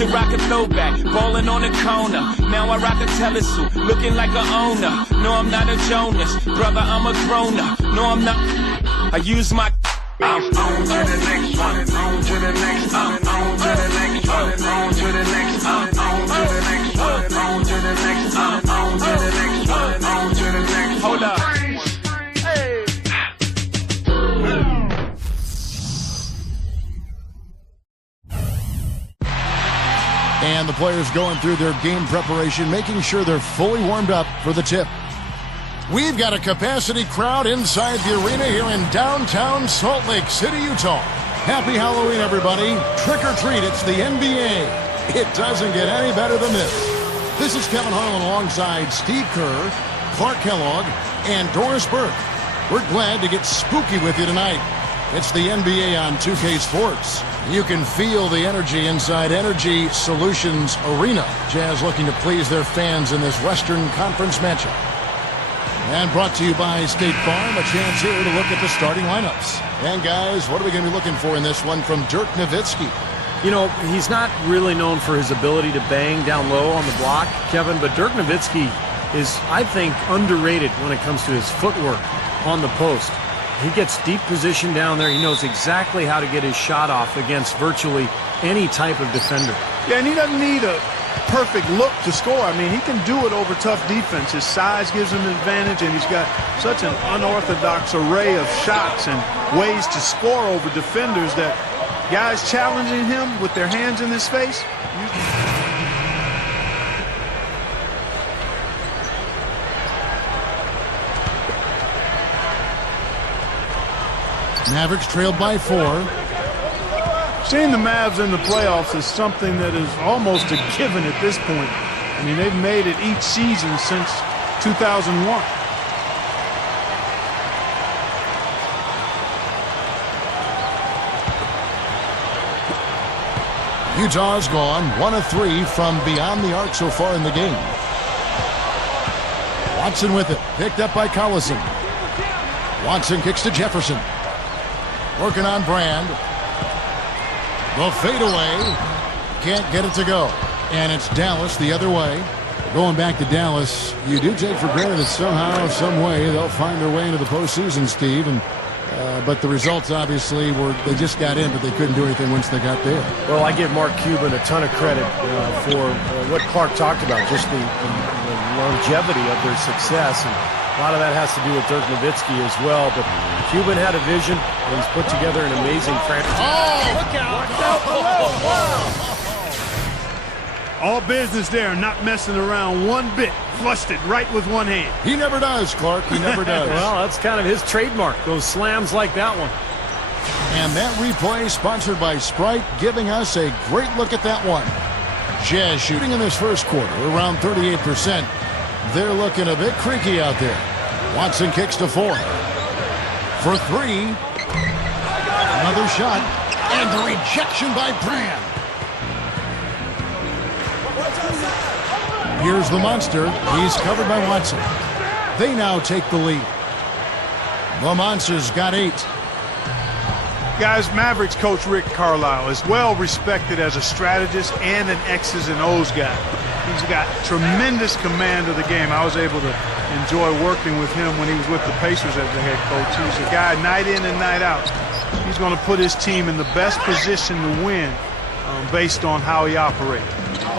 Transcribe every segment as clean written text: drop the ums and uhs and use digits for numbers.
to rock a throwback, ballin' on the corner. Now I rock a telesuit, looking like a owner. No, I'm not a Jonas, brother, I'm a grown-up. No, I'm not. I use my. I'm on to the next one, on to the next one, on to the next one, on to the next one, on to the next one, on to the next one, on to the next one, on to the next one. Hold up. And the players going through their game preparation, making sure they're fully warmed up for the tip. We've got a capacity crowd inside the arena here in downtown Salt Lake City, Utah. Happy Halloween, everybody. Trick or treat, it's the NBA. It doesn't get any better than this. This is Kevin Harlan alongside Steve Kerr, Clark Kellogg, and Doris Burke. We're glad to get spooky with you tonight. It's the NBA on 2K Sports. You can feel the energy inside Energy Solutions Arena. Jazz looking to please their fans in this Western Conference matchup. And brought to you by State Farm, a chance here to look at the starting lineups. And guys, what are we going to be looking for in this one from Dirk Nowitzki? You know, he's not really known for his ability to bang down low on the block, Kevin, but Dirk Nowitzki is, I think, underrated when it comes to his footwork on the post. He gets deep position down there. He knows exactly how to get his shot off against virtually any type of defender. Yeah, and he doesn't need a perfect look to score. I mean, he can do it over tough defense. His size gives him an advantage, and he's got such an unorthodox array of shots and ways to score over defenders that guys challenging him with their hands in his face. Mavericks trailed by 4. Seeing the Mavs in the playoffs is something that is almost a given at this point. I mean, they've made it each season since 2001. Utah's gone 1 of 3 from beyond the arc so far in the game. Watson with it, picked up by Collison. Watson kicks to Jefferson. Working on Brand. The fadeaway. Can't get it to go. And it's Dallas the other way. Going back to Dallas, you do take for granted that somehow, some way, they'll find their way into the postseason, Steve. But the results, obviously, they just got in, but they couldn't do anything once they got there. Well, I give Mark Cuban a ton of credit for what Clark talked about, just the longevity of their success. And a lot of that has to do with Dirk Nowitzki as well, but Cuban had a vision, and he's put together an amazing franchise. Oh, look out! Wow. All business there, not messing around one bit. Flushed it right with one hand. He never does, Clark. He never does. Well, that's kind of his trademark, those slams like that one. And that replay sponsored by Sprite, giving us a great look at that one. Jazz shooting in this first quarter, around 38%. They're looking a bit creaky out there. Watson kicks to 4. For 3. Another shot. And the rejection by Brand. Here's the monster. He's covered by Watson. They now take the lead. The Monsters got 8. Guys, Mavericks coach Rick Carlisle is well respected as a strategist and an X's and O's guy. He's got tremendous command of the game. I was able to enjoy working with him when he was with the Pacers as the head coach. He's a guy night in and night out. He's going to put his team in the best position to win based on how he operates.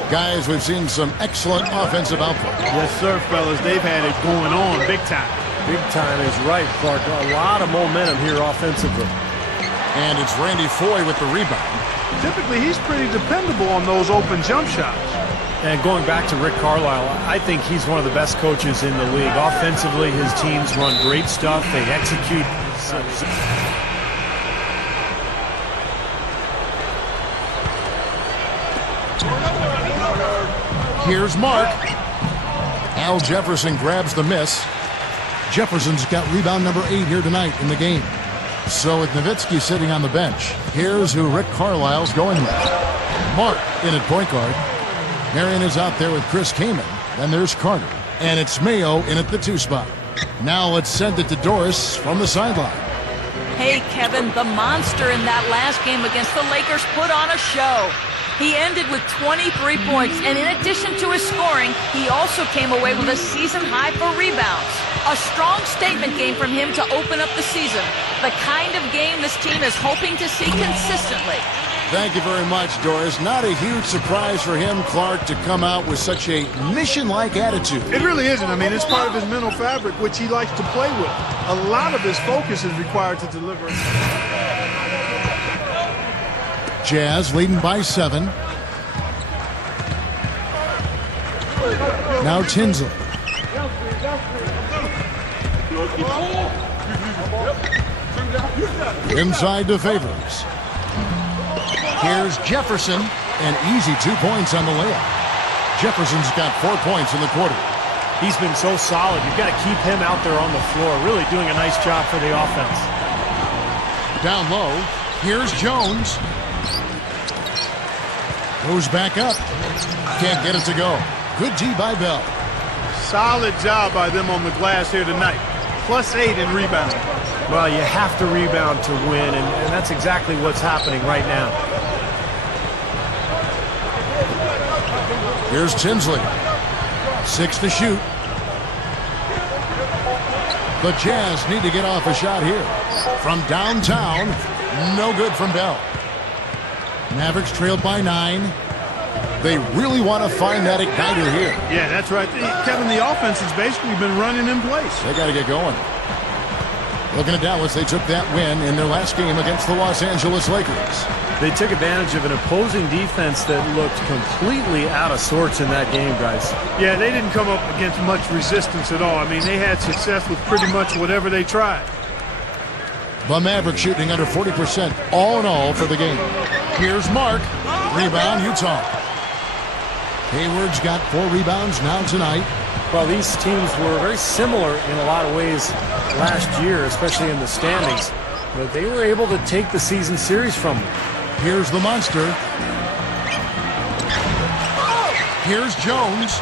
Guys, we've seen some excellent offensive output. Yes, sir, fellas. They've had it going on big time. Big time is right, Clark. A lot of momentum here offensively. And it's Randy Foye with the rebound. Typically, he's pretty dependable on those open jump shots. And going back to Rick Carlisle, I think he's one of the best coaches in the league. Offensively, his teams run great stuff. They execute. Here's Mark. Al Jefferson grabs the miss. Jefferson's got rebound number 8 here tonight in the game. So with Nowitzki sitting on the bench, here's who Rick Carlisle's going with. Mark in at point guard. Marion is out there with Chris Kaman. Then there's Carter. And it's Mayo in at the 2 spot. Now let's send it to Doris from the sideline. Hey, Kevin, the monster in that last game against the Lakers put on a show. He ended with 23 points, and in addition to his scoring, he also came away with a season high for rebounds. A strong statement game from him to open up the season. The kind of game this team is hoping to see consistently. Thank you very much, Doris. Not a huge surprise for him, Clark, to come out with such a mission-like attitude. It really isn't. I mean, it's part of his mental fabric, which he likes to play with. A lot of his focus is required to deliver. Jazz leading by 7. Now Tinsley. Inside to Favors. Here's Jefferson, and easy 2 points on the layup. Jefferson's got 4 points in the quarter. He's been so solid. You've got to keep him out there on the floor, really doing a nice job for the offense. Down low, here's Jones. Goes back up. Can't get it to go. Good D by Bell. Solid job by them on the glass here tonight. +8 in rebounding. Well, you have to rebound to win, and that's exactly what's happening right now. Here's Tinsley. 6 to shoot. The Jazz need to get off a shot here. From downtown, no good from Bell. Mavericks trailed by 9. They really want to find that igniter here. Yeah, that's right. Kevin, the offense has basically been running in place. They got to get going. Looking at Dallas, they took that win in their last game against the Los Angeles Lakers. They took advantage of an opposing defense that looked completely out of sorts in that game, guys. Yeah, they didn't come up against much resistance at all. I mean, they had success with pretty much whatever they tried. The Mavericks shooting under 40% all in all for the game. Here's Mark. Rebound, Utah. Hayward's got 4 rebounds now tonight. Well, these teams were very similar in a lot of ways last year, especially in the standings. But they were able to take the season series from them. Here's the monster. Here's Jones.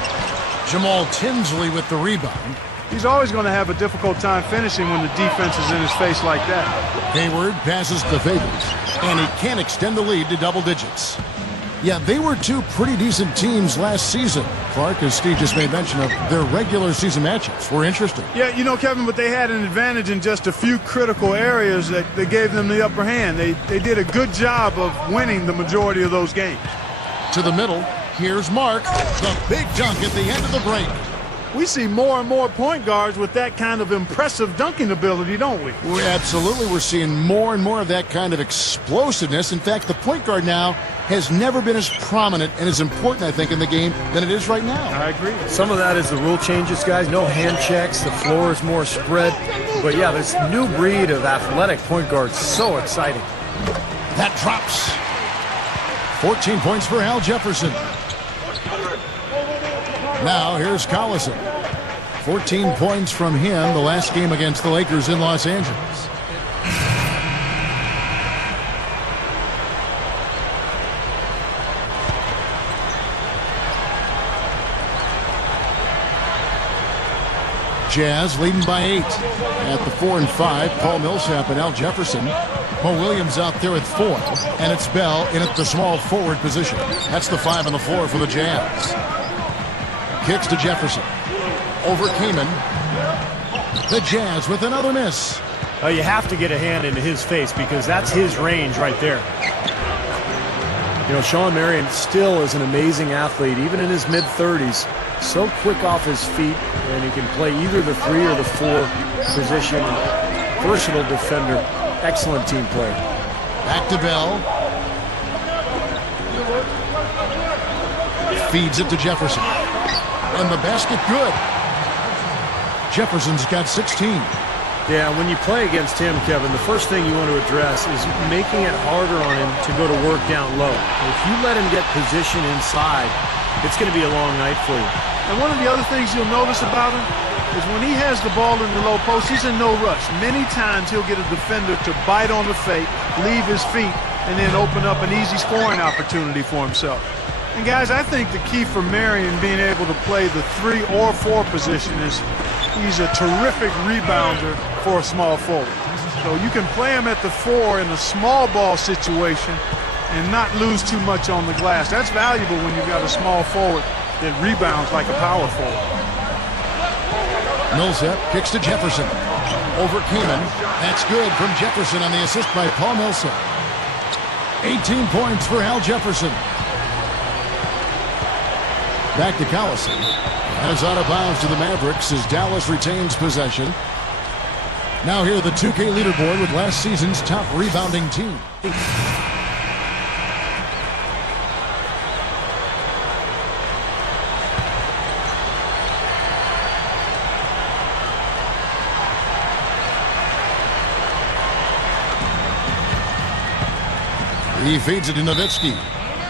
Jamal Tinsley with the rebound. He's always going to have a difficult time finishing when the defense is in his face like that. Hayward passes to Favors, and he can't extend the lead to double digits. Yeah, they were 2 pretty decent teams last season. Clark, as Steve just made mention of, their regular season matchups were interesting. Yeah, you know, Kevin, but they had an advantage in just a few critical areas that gave them the upper hand. They did a good job of winning the majority of those games. To the middle, here's Mark. The big dunk at the end of the break. We see more and more point guards with that kind of impressive dunking ability, don't we? Absolutely. We're seeing more and more of that kind of explosiveness. In fact, the point guard now has never been as prominent and as important, I think, in the game than it is right now. I agree. Some of that is the rule changes, guys. No hand checks. The floor is more spread. But, yeah, this new breed of athletic point guards, so exciting. That drops. 14 points for Al Jefferson. Now, here's Collison. 14 points from him the last game against the Lakers in Los Angeles. Jazz leading by 8. At the 4 and 5, Paul Millsap and Al Jefferson. Mo Williams out there at 4. And it's Bell in at the small forward position. That's the 5 on the floor for the Jazz. Kicks to Jefferson. Over Kaman. The Jazz with another miss. You have to get a hand into his face because that's his range right there. You know, Sean Marion still is an amazing athlete, even in his mid-30s. So quick off his feet, and he can play either the 3 or the 4 position. Versatile defender. Excellent team player. Back to Bell. Feeds it to Jefferson. And the basket good. Jefferson's got 16. Yeah, when you play against him, Kevin, the first thing you want to address is making it harder on him to go to work down low. If you let him get position inside, it's going to be a long night for you. And one of the other things you'll notice about him is when he has the ball in the low post, he's in no rush. Many times he'll get a defender to bite on the fake, leave his feet, and then open up an easy scoring opportunity for himself. And guys, I think the key for Marion being able to play the 3 or 4 position is he's a terrific rebounder for a small forward. So you can play him at the 4 in a small ball situation, and not lose too much on the glass. That's valuable when you've got a small forward that rebounds like a power forward. Millsap kicks to Jefferson. Over Kaman. That's good from Jefferson on the assist by Paul Millsap. 18 points for Al Jefferson. Back to Collison. And it's out of bounds to the Mavericks as Dallas retains possession. Now here the 2K leaderboard with last season's top rebounding team. He feeds it to Nowitzki.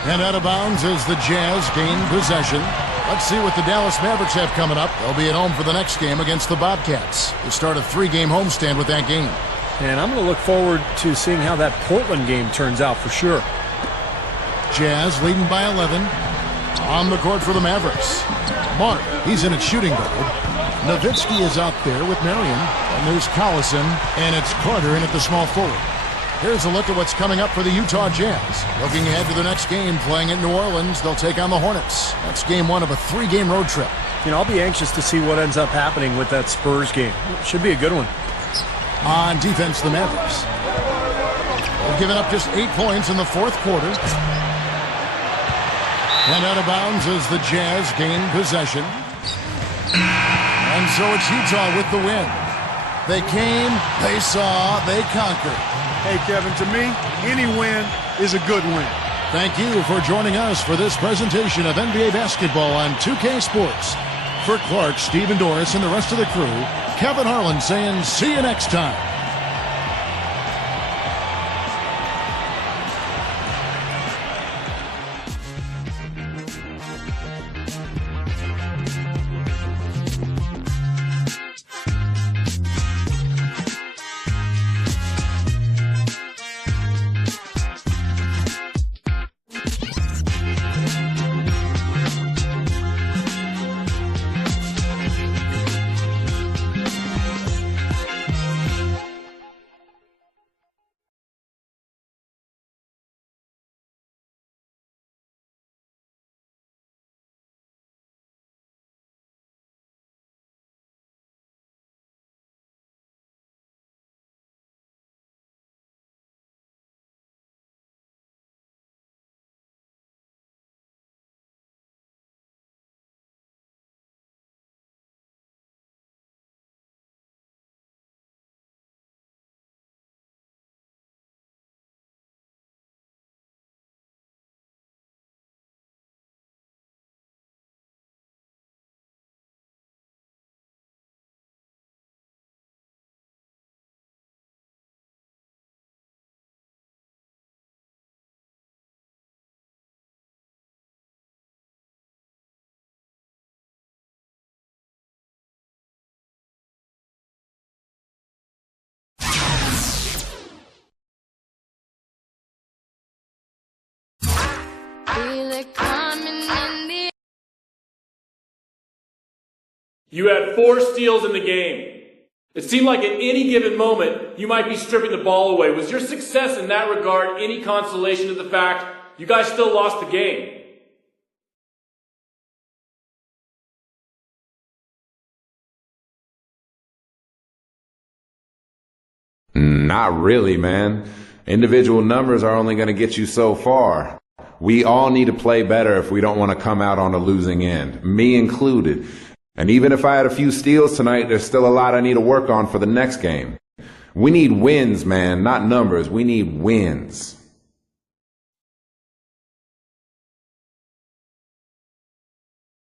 And out of bounds as the Jazz gain possession. Let's see what the Dallas Mavericks have coming up. They'll be at home for the next game against the Bobcats. They start a 3-game homestand with that game. And I'm going to look forward to seeing how that Portland game turns out for sure. Jazz leading by 11. On the court for the Mavericks. Mark, he's in at shooting guard. Nowitzki is out there with Marion. And there's Collison. And it's Carter in at the small forward. Here's a look at what's coming up for the Utah Jazz. Looking ahead to their next game, playing in New Orleans, they'll take on the Hornets. That's game 1 of a 3-game road trip. You know, I'll be anxious to see what ends up happening with that Spurs game. Should be a good one. On defense, the Mavericks. They've given up just 8 points in the fourth quarter. And out of bounds as the Jazz gain possession. And so it's Utah with the win. They came, they saw, they conquered. Hey, Kevin, to me, any win is a good win. Thank you for joining us for this presentation of NBA basketball on 2K Sports. For Clark, Stephen Doris, and the rest of the crew, Kevin Harlan saying see you next time. You had 4 steals in the game. It seemed like at any given moment, you might be stripping the ball away. Was your success in that regard any consolation to the fact you guys still lost the game? Not really, man. Individual numbers are only going to get you so far. We all need to play better if we don't want to come out on the losing end, me included. And even if I had a few steals tonight, there's still a lot I need to work on for the next game. We need wins, man, not numbers. We need wins.